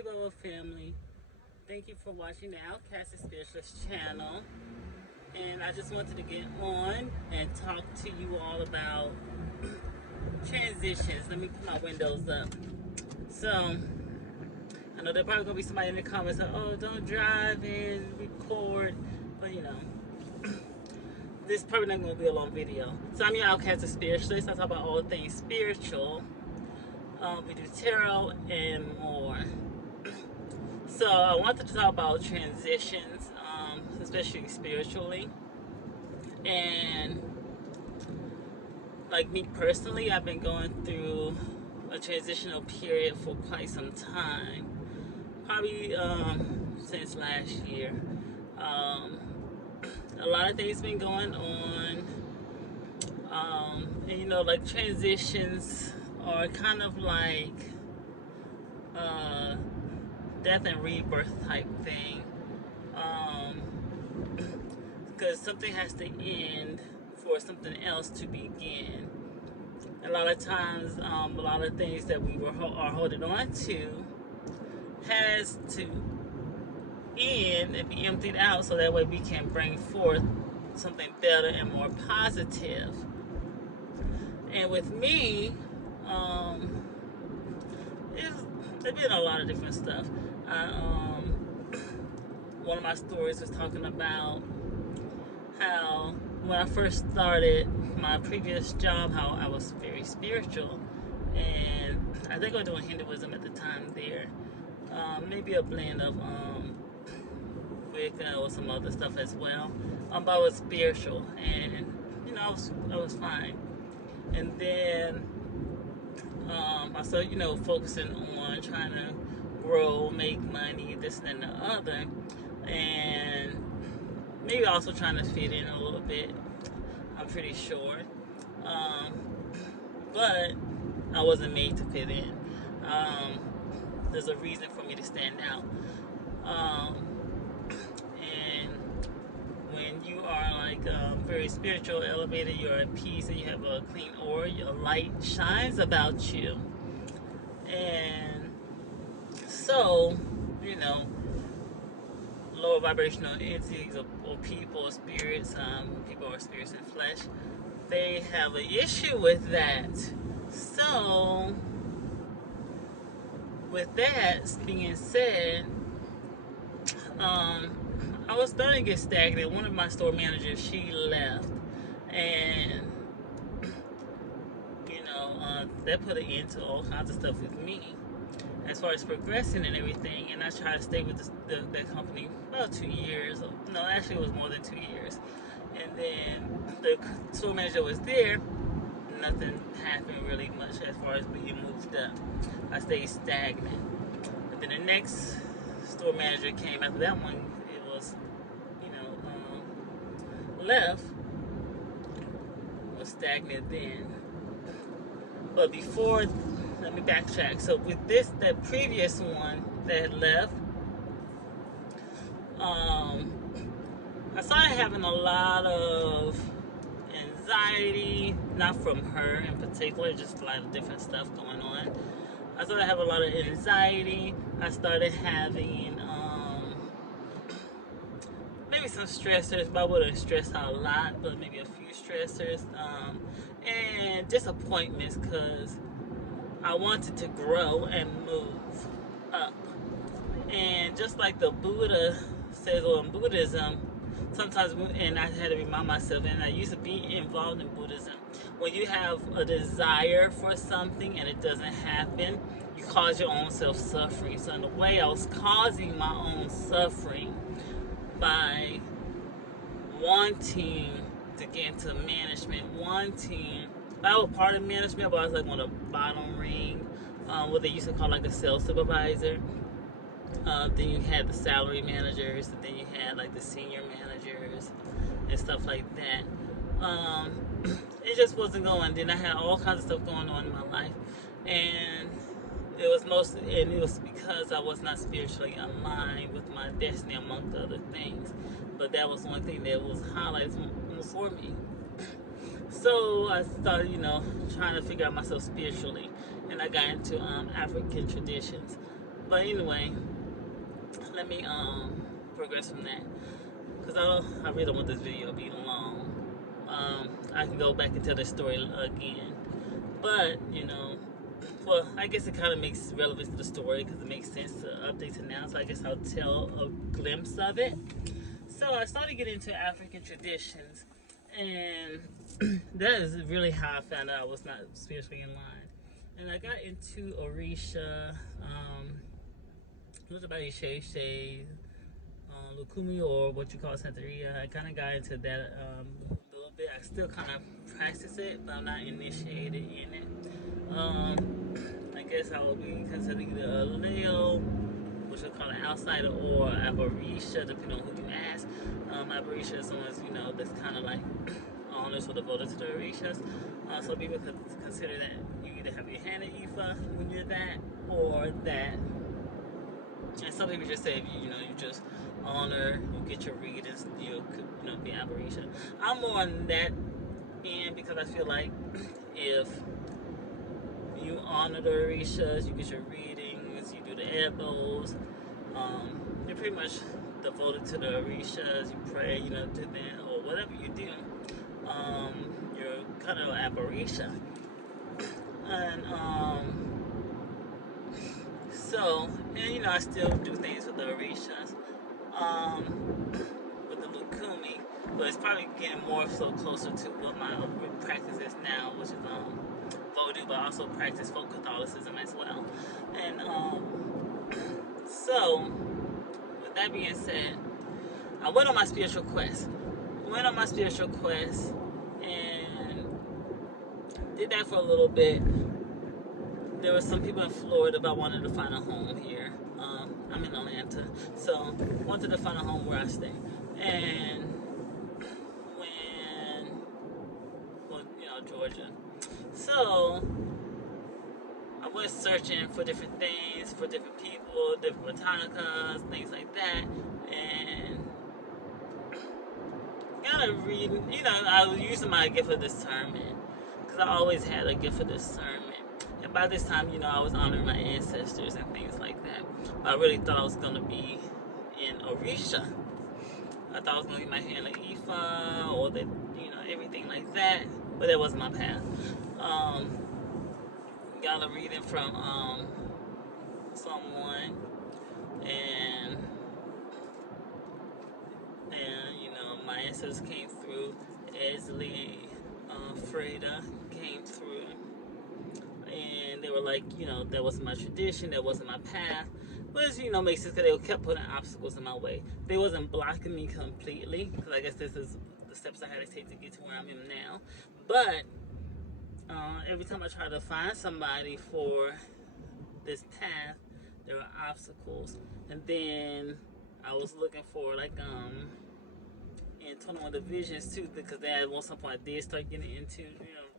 Hey, Lower family. Thank you for watching the Outcast Spiritualist channel. And I just wanted to get on and talk to you all about transitions. Let me put my windows up. So, I know there's probably going to be somebody in the comments like, oh, don't drive and record. But, this is probably not going to be a long video. So, I'm your Outcast Spiritualist. I talk about all things spiritual. We do tarot and more. So I wanted to talk about transitions, especially spiritually. And like me personally, I've been going through a transitional period for quite some time. Probably since last year. A lot of things been going on. And like transitions are kind of like death and rebirth type thing, because something has to end for something else to begin. A lot of times, a lot of things that we are holding on to has to end and be emptied out, so that way we can bring forth something better and more positive. And with me, there's been a lot of different stuff. One of my stories was talking about how when I first started my previous job, how I was very spiritual, and I think I was doing Hinduism at the time there, maybe a blend of Wicca or some other stuff as well, but I was spiritual, and I was fine. And then I started, focusing on trying to grow, make money, this and the other, and maybe also trying to fit in a little bit, I'm pretty sure. But I wasn't made to fit in. There's a reason for me to stand out. And when you are like very spiritual, elevated, you're at peace, and you have a clean aura, your light shines about you. And so, lower vibrational entities or people or spirits, people are spirits in flesh, they have an issue with that. So, with that being said, I was starting to get stagnant. One of my store managers, she left, and that put an end to all kinds of stuff with me as far as progressing and everything. And I tried to stay with that company about 2 years. No, actually it was more than 2 years. And then the store manager was there. Nothing happened really much as far as being moved up. I stayed stagnant. And then the next store manager came after that one. It was, left. Was stagnant then. But before, let me backtrack. So with that previous one that had left, I started having a lot of anxiety, not from her in particular, just a lot of different stuff going on. I started having a lot of anxiety. I started having maybe some stressors, but I wouldn't stress out a lot, but maybe a few stressors, and disappointments, because I wanted to grow and move up. And just like the Buddha says, or in Buddhism, sometimes, and I had to remind myself, and I used to be involved in Buddhism, when you have a desire for something and it doesn't happen, you cause your own self-suffering. So in a way, I was causing my own suffering by wanting to get into management, I was part of management, but I was like on the bottom ring, what they used to call like a sales supervisor. Then you had the salary managers, and then you had like the senior managers and stuff like that. It just wasn't going. Then I had all kinds of stuff going on in my life, and it was because I was not spiritually aligned with my destiny, among other things. But that was one thing that was highlighted for me. So I started, trying to figure out myself spiritually, and I got into African traditions. But anyway, let me progress from that, because I really don't want this video to be long. I can go back and tell the story again, but well, I guess it kind of makes relevance to the story because it makes sense to update it now. So I guess I'll tell a glimpse of it. So I started getting into African traditions, and that is really how I found out I was not spiritually in line. And I got into Orisha, Shea, Lukumi, or what you call Santeria. I kind of got into that a little bit. I still kind of practice it, but I'm not initiated in it. I guess I would be considered either a Leo, which we call an outsider, or Abarisha, depending on who you ask. Abarisha is someone that's kind of like honest or devoted to the Orishas. So people could consider that you either have your hand in Ifa when you're that, or that. And some people just say if you just honor, you get your readings, you could be Abarisha. I'm more on that end because I feel like if you honor the Orishas, you get your readings, you do the elbows, you're pretty much devoted to the Orishas, you pray, to them, or whatever you do, you're kind of an Abarisha. And, I still do things with the Orishas, with the Lukumi, but it's probably getting more so closer to what my practice is now, which is, Vodou, but I also practice folk Catholicism as well. And so, with that being said, I went on my spiritual quest. And did that for a little bit. There were some people in Florida about wanting to find a home here. I'm in Atlanta, so wanted to find a home where I stay. And Georgia. So I went searching for different things, for different people, different botanicas, things like that, and kind of reading. I was using my gift of discernment because I always had a gift of discernment. And by this time, I was honoring my ancestors and things like that. But I really thought I was gonna be in Orisha. I thought I was gonna get my hand in Ifa or everything like that. But that wasn't my path. Got a reading from someone, and my ancestors came through. Esley, Freda came through, and they were like, that wasn't my tradition, that wasn't my path. But it makes sense because they kept putting obstacles in my way. They wasn't blocking me completely, because I guess this is the steps I had to take to get to where I'm in now. But every time I try to find somebody for this path, there were obstacles. And then I was looking for in 21 divisions too, because then at some point I did start getting into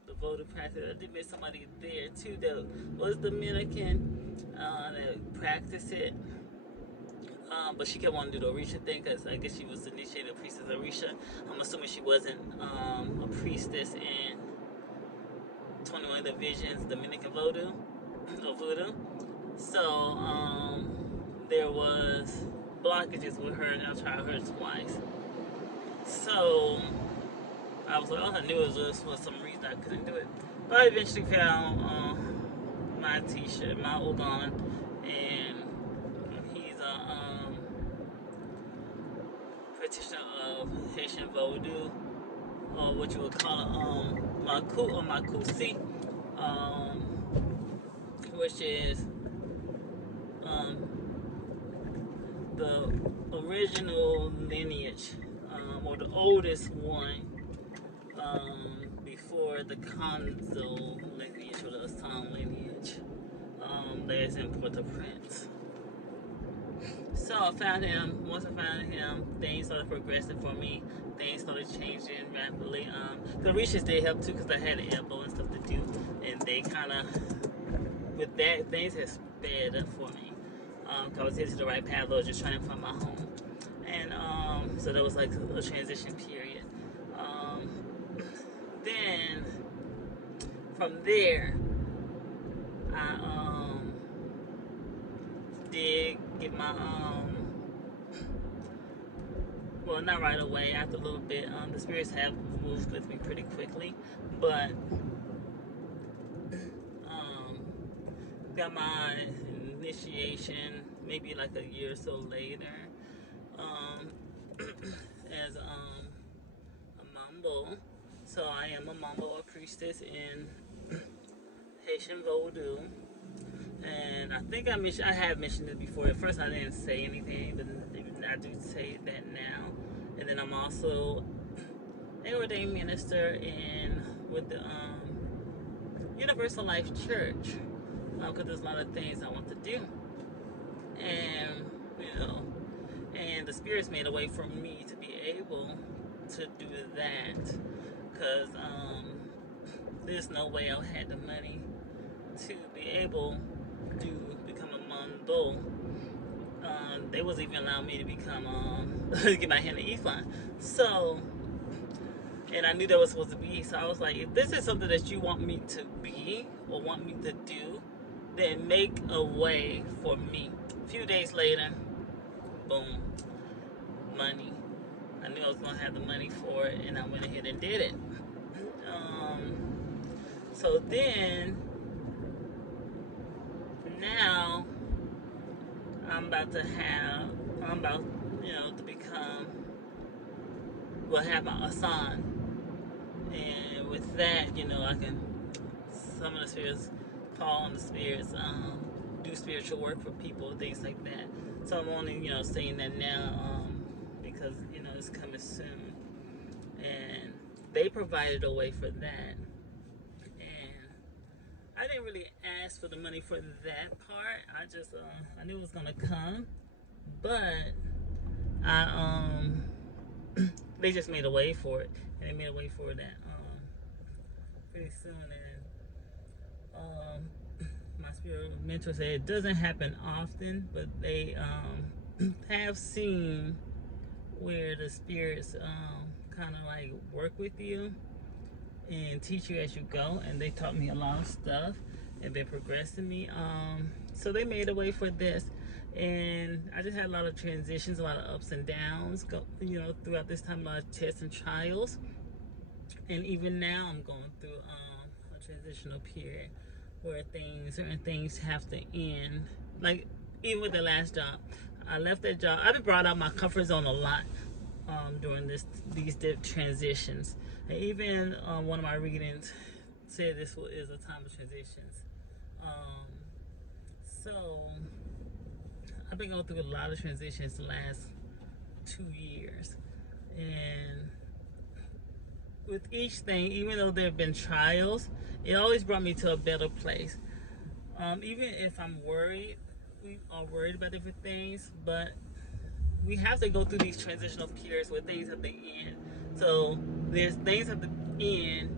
the voter practice. I did meet somebody there too that was Dominican that practiced it. But she kept wanting to do the Orisha thing because I guess she was initiated a priestess Orisha. I'm assuming she wasn't a priestess in 21 divisions Dominican Voodoo. So there was blockages with her, and I tried her twice. So I was like, I knew it was for some reason I couldn't do it. But I eventually found my teacher, my Ogon, and he's a practitioner of Haitian Vodou, or what you would call Maku or Makusi, which is the original lineage, or the oldest one, before the Kanzo lineage or the Assam lineage, that's in Port-au-Prince. So I found him. Once I found him, things started progressing for me. Things started changing rapidly. The Orishas did help too, because I had an elbow and stuff to do, and they kind of, with that, things have sped up for me. I was headed to the right path. I was just trying to find my home, and so that was like a transition period. Then from there, did get my well, not right away. After a little bit, the spirits have moved with me pretty quickly, but um, got my initiation maybe like a year or so later, um, as a mambo. So I am a mambo, a priestess in Haitian Vodou. And I think I have mentioned it before. At first I didn't say anything, but I do say that now. And then I'm also an ordained minister with the Universal Life Church, because there's a lot of things I want to do, and and the spirits made a way for me to be able to do that, because there's no way I had the money to be able to become a mambo. They wasn't even allowing me to become get my hand in E-fly. So, and I knew that was supposed to be. So I was like, if this is something that you want me to be or want me to do, then make a way for me. A few days later, boom, money. I knew I was gonna have the money for it, and I went ahead and did it. So then, now I'm about to to become, have my asan. And with that, I can, some of the spirits call on the spirits, do spiritual work for people, things like that. So I'm only, saying that now, because, it's coming soon. And they provided a way for that. And I didn't really ask for the money for that part. I just, I knew it was gonna come. But they just made a way for it. And they made a way for that, pretty soon. And my spiritual mentor said it doesn't happen often, but they have seen where the spirits kind of like work with you and teach you as you go, and they taught me a lot of stuff and been progressing me. So they made a way for this, and I just had a lot of transitions, a lot of ups and downs, throughout this time, a lot of tests and trials. And even now I'm going through a transitional period where certain things have to end. Like, even with the last job, I left that job. I've been brought out my comfort zone a lot during these transitions. And even one of my readings said this is a time of transitions. So I've been going through a lot of transitions the last 2 years. And with each thing, even though there have been trials, it always brought me to a better place. Even if I'm worried, we are worried about different things, but we have to go through these transitional periods where things have to end. So there's things have to end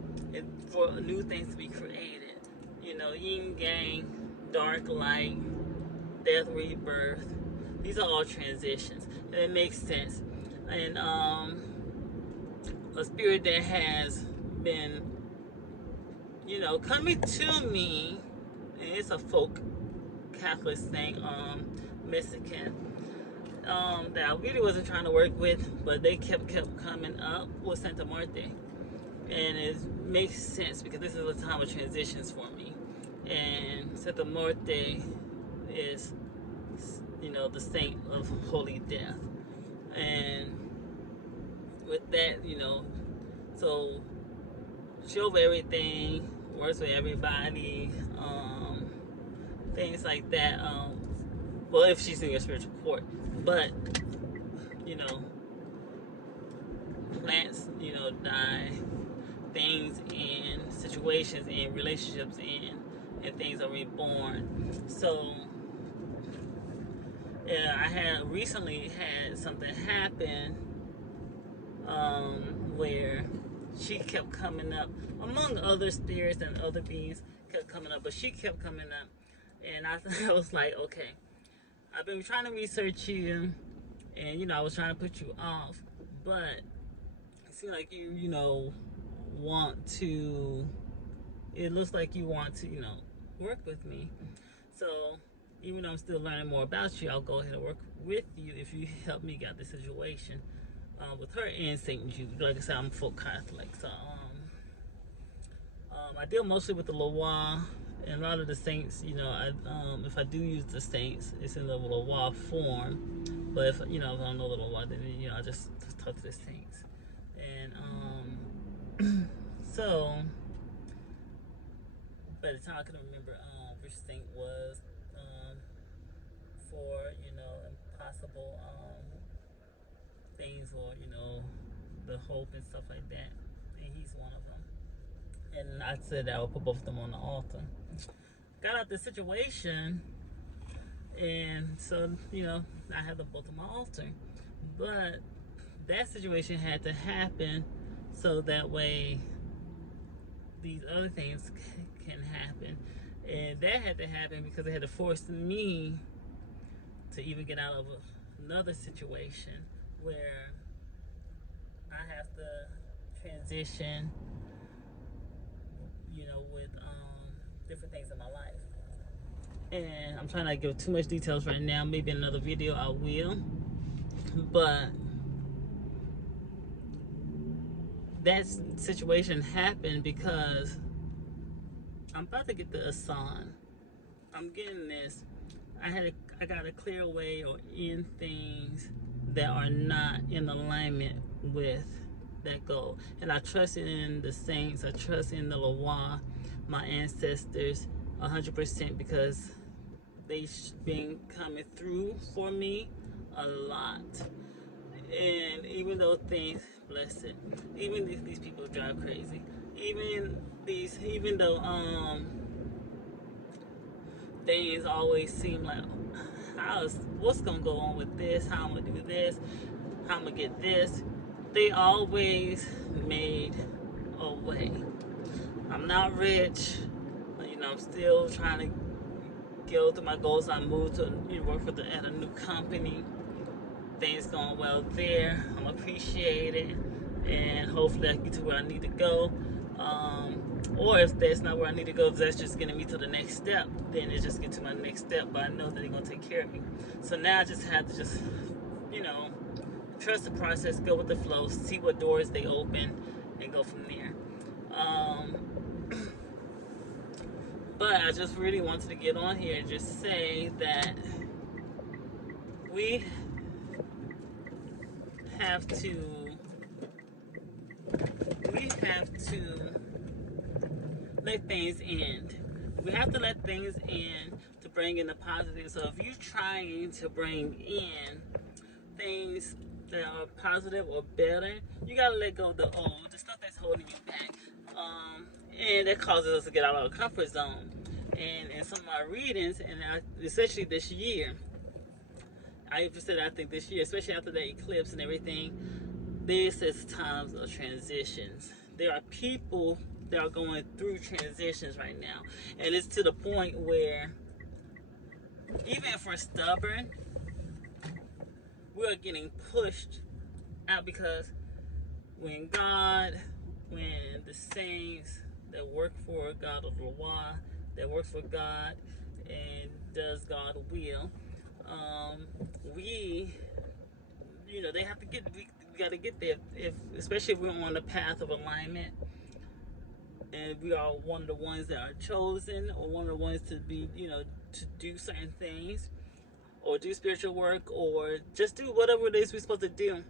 for new things to be created. Yin, yang, dark, light, death, rebirth. These are all transitions, and it makes sense. And a spirit that has been, coming to me, and it's a folk Catholic thing, Mexican, that I really wasn't trying to work with, but they kept coming up, was Santa Muerte. And it makes sense because this is a time of transitions for me. And Santa Muerte is, the saint of holy death. And with that, so she over everything, works with everybody, things like that. Well, if she's in your spiritual court, but plants, die, things in situations, in relationships, and things are reborn. So I had recently had something happen where she kept coming up, among other spirits and other beings kept coming up, but she kept coming up, and I was like, okay, I've been trying to research you, and I was trying to put you off, but it seems like you want to, it looks like you want to work with me. So even though I'm still learning more about you, I'll go ahead and work with you if you help me get out the situation with her and St. Jude. Like I said, I'm full Catholic, so I deal mostly with the Loire and a lot of the saints. You know, if I do use the saints, it's in the Loire form. But if if I don't know the Loire, then I just talk to the saints. And so by the time I can remember which saint was for impossible things, or the hope and stuff like that, and he's one of them. And I said that I would put both of them on the altar. Got out the situation, and so I had them both on my altar. But that situation had to happen so that way these other things can happen. And that had to happen because it had to force me to even get out of another situation where I have to transition, with different things in my life. And I'm trying not to give too much details right now. Maybe in another video I will. But that situation happened because I'm about to get the Asan. I'm getting this. I got to clear away or end things that are not in alignment with that goal. And I trust in the saints. I trust in the Loire, my ancestors, 100%, because they've been coming through for me a lot. And even though things, bless it, even if these people drive crazy, even though things always seem like, what's gonna go on with this, how I'm gonna do this, how I'm gonna get this, they always made a way. I'm not rich, I'm still trying to go through my goals. I moved to work at a new company. Things going well there. I'm appreciated, and hopefully I get to where I need to go. Or if that's not where I need to go, if that's just getting me to the next step, then it just get to my next step. But I know that they're gonna take care of me. So now I just have to trust the process, go with the flow, see what doors they open, and go from there. But I just really wanted to get on here and just say that we have to let things end. We have to let things end to bring in the positive. So if you're trying to bring in things that are positive or better, you gotta let go of the old, the stuff that's holding you back. And that causes us to get out of our comfort zone. And in some of my readings, and especially this year, I even said I think this year, especially after the eclipse and everything, this is times of transitions. There are people that are going through transitions right now. And it's to the point where, even if we're stubborn, we are getting pushed out, because when the saints that work for God of Loire, that works for God and does God's will, they have to we got to get there, especially if we're on the path of alignment, and we are one of the ones that are chosen, or one of the ones to be, to do certain things, or do spiritual work, or just do whatever it is we're supposed to do.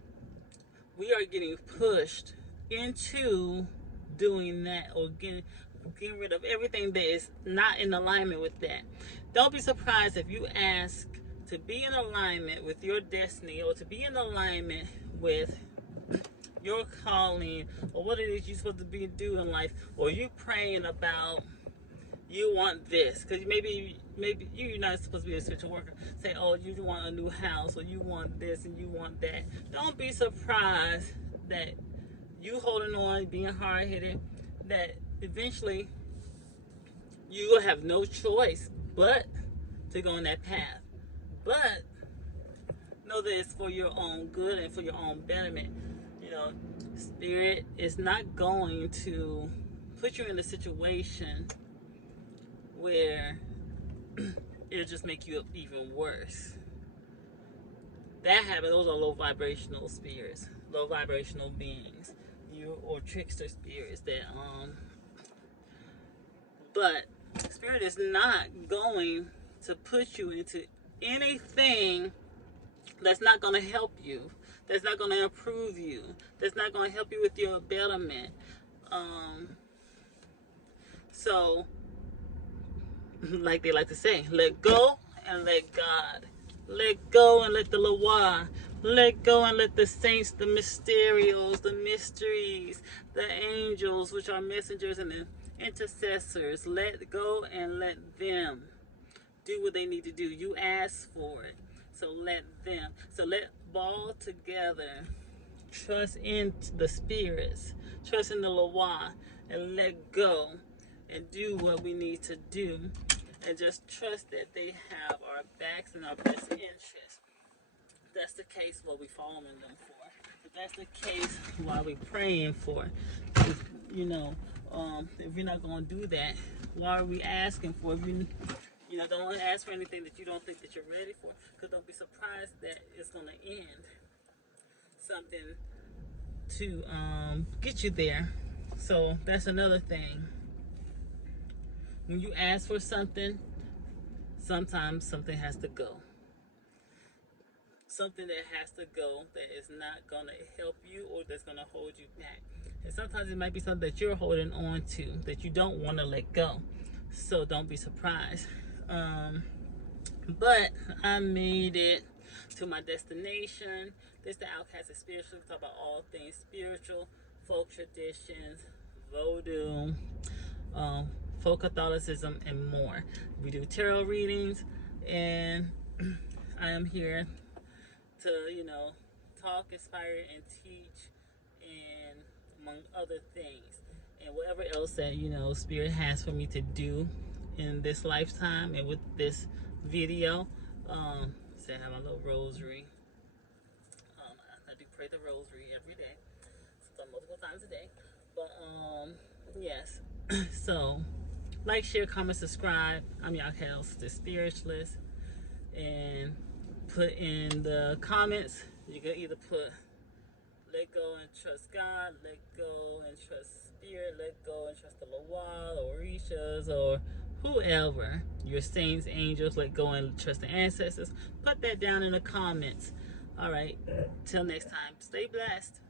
We are getting pushed into doing that, or getting rid of everything that is not in alignment with that. Don't be surprised if you ask to be in alignment with your destiny, or to be in alignment with your calling, or what it is you're supposed to be doing in life, or you praying about you want this, because maybe you're not supposed to be a spiritual worker. Say, oh, you want a new house, or you want this and you want that. Don't be surprised that you holding on, being hard-headed, that eventually you will have no choice but to go on that path. But know that it's for your own good and for your own betterment. Spirit is not going to put you in a situation where it'll just make you even worse. That happens. Those are low vibrational spirits, low vibrational beings, or trickster spirits that But spirit is not going to put you into anything that's not going to help you, that's not going to improve you, that's not going to help you with your betterment. So, like they like to say, let go and let God. Let go and let the Loa. Let go and let the saints, the mysterios, the mysteries, the angels, which are messengers and the intercessors. Let go and let them do what they need to do. You ask for it. So let them. So let ball together. Trust in the spirits. Trust in the Loa. And let go. And do what we need to do. And just trust that they have our backs and our best interests. If that's the case, what we following them for. If that's the case, why we praying for. If, if you're not going to do that, why are we asking for? If don't ask for anything that you don't think that you're ready for, because don't be surprised that it's going to end something to get you there. So that's another thing. When you ask for something, sometimes something has to go. Something that has to go that is not going to help you or that's going to hold you back. And sometimes it might be something that you're holding on to that you don't want to let go. So don't be surprised. But I made it to my destination. This is the Outcasted Spiritualist. We talk about all things spiritual, folk traditions, voodoo, folk Catholicism, and more. We do tarot readings, and I am here to, talk, inspire, and teach, and among other things. And whatever else that, Spirit has for me to do in this lifetime and with this video. Say I have my little rosary. I do pray the rosary every day, so multiple times a day. But yes. So like, share, comment, subscribe. I'm your host, the Spiritualist, and put in the comments. You can either put let go and trust God, let go and trust Spirit, let go and trust the Loa or Orishas or whoever, your saints, angels, let go and trust the ancestors. Put that down in the comments. All right, till next time, stay blessed.